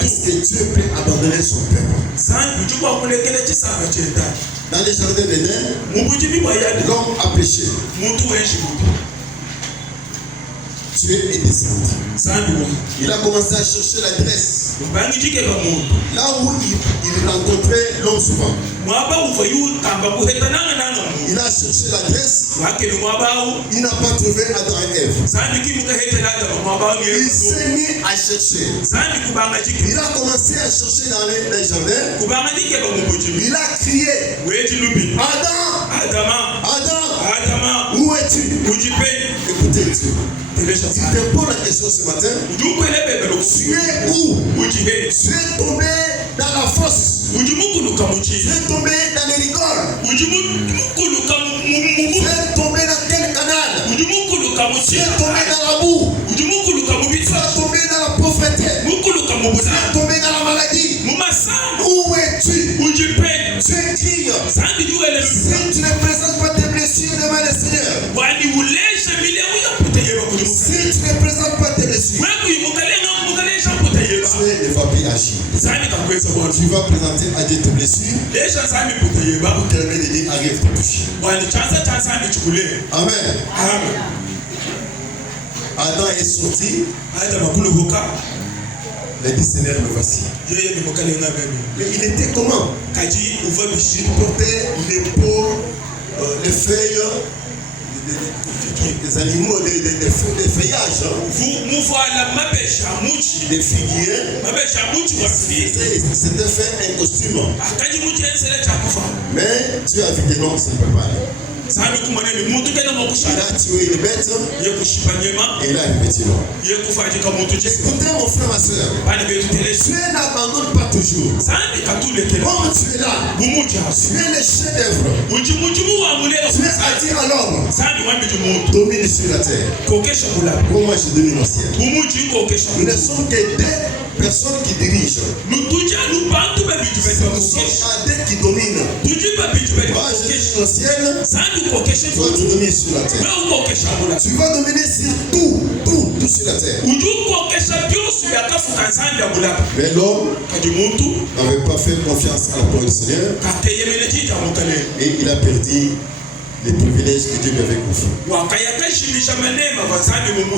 Est-ce que Dieu peut abandonner son peuple? Dans les jardins d'Éden, l'homme a péché. Dieu est descendu. Il a commencé à chercher l'adresse. Là où il rencontrait l'homme souvent. Il a cherché l'adresse. Il n'a pas trouvé Adam et Ève. Il s'est mis à chercher. Il a commencé à chercher dans les jardins. Il a crié: Adam, Adam, où es-tu? Écoutez Dieu. Il te pose la question ce matin. Tu es où? Tu es tombé dans la fosse. Tu es tombé dans les rigoles. Tu es tombé dans quel canal? Tu es tombé dans la boue. Tu es tombé dans la pauvreté. Tu es tombé dans la maladie. Où es-tu? Tu cries. Si tu ne présentes pas tes blessures devant le Seigneur, si tu ne présentes pas tes blessures, Dieu ne va plus agir. Tu vas présenter à Dieu tes blessures pour que le maître de Dieu arrive te toucher. Amen. Adam est sorti. Il a dit: Seigneur, me voici. Mais il était comment? Il portait les peaux, les feuilles, des animaux, des feuillages, des figuiers. C'était fait un costume. Mais Dieu a vu que non, ça ne peut pas aller. Il a tué une bête et il a revêtu l'homme. Écoutez mon frère, ma soeur, Dieu n'abandonne pas toujours. Comme tu es là, tu es le chef-d'œuvre. Tu es à dire à l'homme: domine sur la terre. Comme moi je domine au ciel. Nous ne sommes que deux personnes qui dirigent. Nous sommes à deux qui dominent. Moi je domine au ciel. Toi tu domines sur la terre. Tu vas dominer sur tout sur la terre. Mais l'homme n'avait pas fait confiance à la parole du Seigneur et il a perdu les privilèges que Dieu lui avait confiés.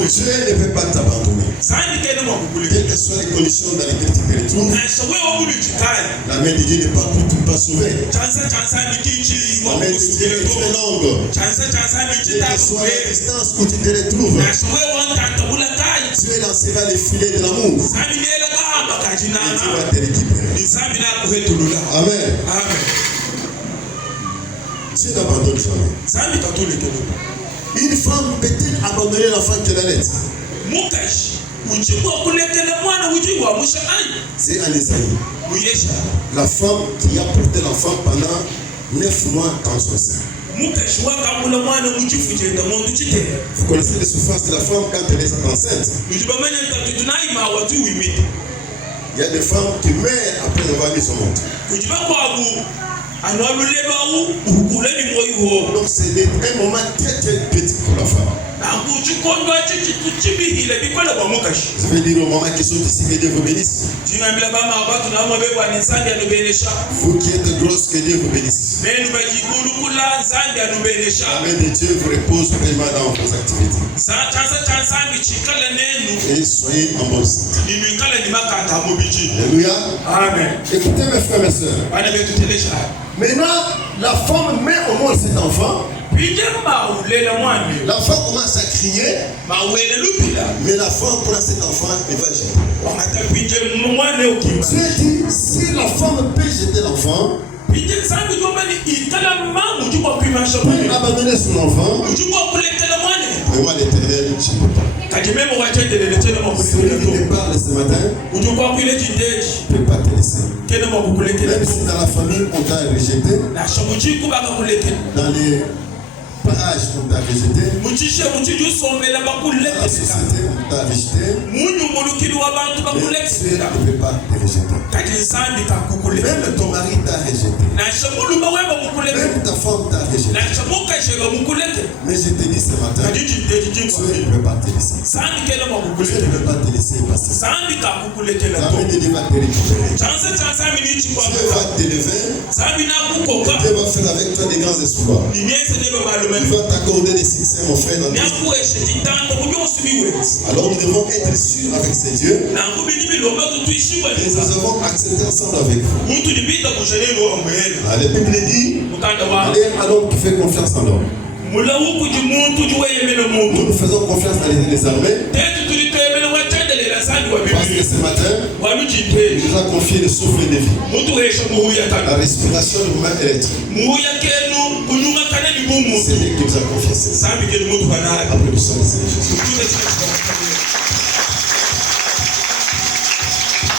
Dieu ne peut pas t'abandonner. Quelles que soient les conditions dans lesquelles tu te retrouves, la main de Dieu n'est pas pour tout pas sauver. La main de Dieu est très longue. Quelle que soit la distance où tu te retrouves, Dieu lancera les filets de l'amour. Et Dieu va te récupérer. Amen. Dieu n'abandonne jamais. Une femme peut-elle abandonner l'enfant qu'elle allait? C'est en Isaïe. La femme qui a porté l'enfant pendant 9 mois dans son sein. Vous connaissez les souffrances de la femme quand elle est enceinte. Il y a des femmes qui meurent après avoir mis son ventre. Donc c'est un moment très très petit pour la femme. Je vais dire aux mamans qui sont ici, que Dieu vous bénisse. Vous qui êtes grosses, que Dieu vous bénisse. Amen. Et Dieu vous repose vraiment dans vos activités. Et soyez en bonne santé. Alléluia. Amen. Écoutez mes frères et mes sœurs. Maintenant, la femme met au monde cet enfant. L'enfant commence à crier. Mais la femme prend cet enfant et va jeter. Dieu dit, si la femme peut jeter l'enfant, peut abandonner son enfant, mais moi l'Éternel, je ne peux pas. Celui qui te parle ce matin ne peut pas te laisser. Même si dans la famille on t'a rejeté, dans les Par âge, on t'a rejeté. La société, on t'a rejeté. Mais tu ne peux pas te rejeter. Même ton mari t'a rejeté. Même ta femme t'a rejeté. Mais je te dis ce matin, tu ne peux pas te laisser. Tu ne peux pas te laisser passer. La Bible va te récupérer. Dieu va t'élever. Dieu va faire avec toi des grands espoirs. Il va t'accorder des succès, mon frère. Alors nous devons être sûrs avec ces dieux. Et nous avons accepté ensemble avec vous. La Bible dit, allez à l'homme qui fait confiance en l'homme. Nous faisons confiance à les armées. Parce que ce matin, il nous a confié le souffle de vie. La respiration de l'humain électrique. C'est lui qui nous a confié ça. Après, nous sommes les Jésus.